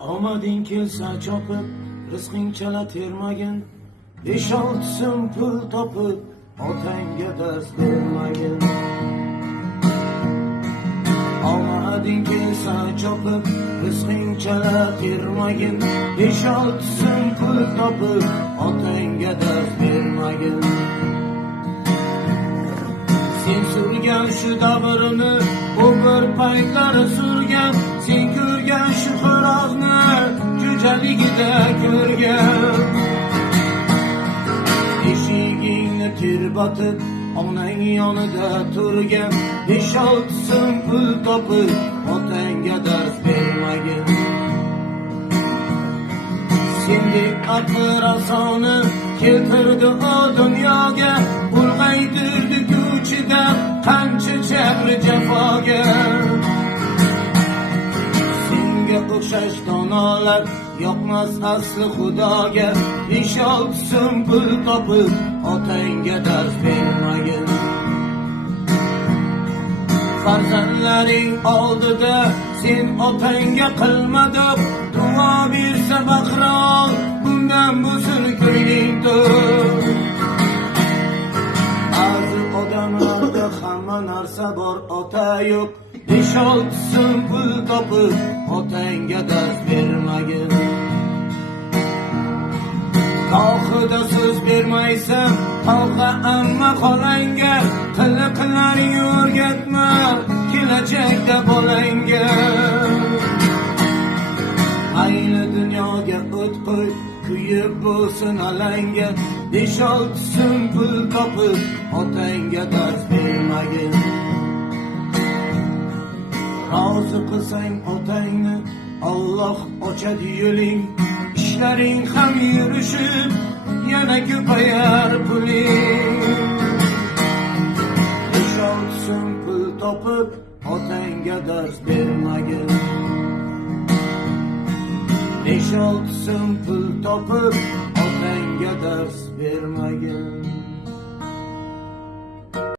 Omading kelsa chopib, rizqing chala termagin. 5-6 so'm pul topib, otangga dars bermagin. Omading kelsa chopib, rizqing chala termagin. 5-6 so'm pul topib, otangga dars bermagin. Sen surgan shu davrini, u bir paytlari surgan. Sen ko'rgan shu xo'rozni, jo'jaligida ko'rgan. Eshigingni tirbatib, onang yonida turgan. 5-6 so'm pul topib, otangga dars bermagin. Sendek aql-rasoni keltirdi o dunyoga, ulg'aytirdi ko'chida qancha jabr jafoga. Senga o'xshash donolar yoqmas asli xudoga. 5-6 so'm pul topib, otangga dars bermagin. Farzandlaring oldida sen otangga qilmading duo, bersa baqirol, bundan bo'lsin ko'ngling to'q. Ba'zi odamlarda hamma narsa bor, ota yo'q. 5-6 so'm pul topib, otangga dars bermagin. Tohida so'z bermaysan, tog'a amma xolangga. Qiliqlaring o'rgatma, kelajakda bolangga. Ayni dunyoga o't qo'y, kuyib bo'lsin alanga. 5-6 so'm pul topib, otangga dars bermagin. Rozi qilsang otangni, Alloh ochadi yo'ling. Ishlaring ham yurishib, yana ko'payar puling. 5-6 so'm pul topib, otangga dars bermagin. 5-6 so'm pul topib, otangga dars bermagin.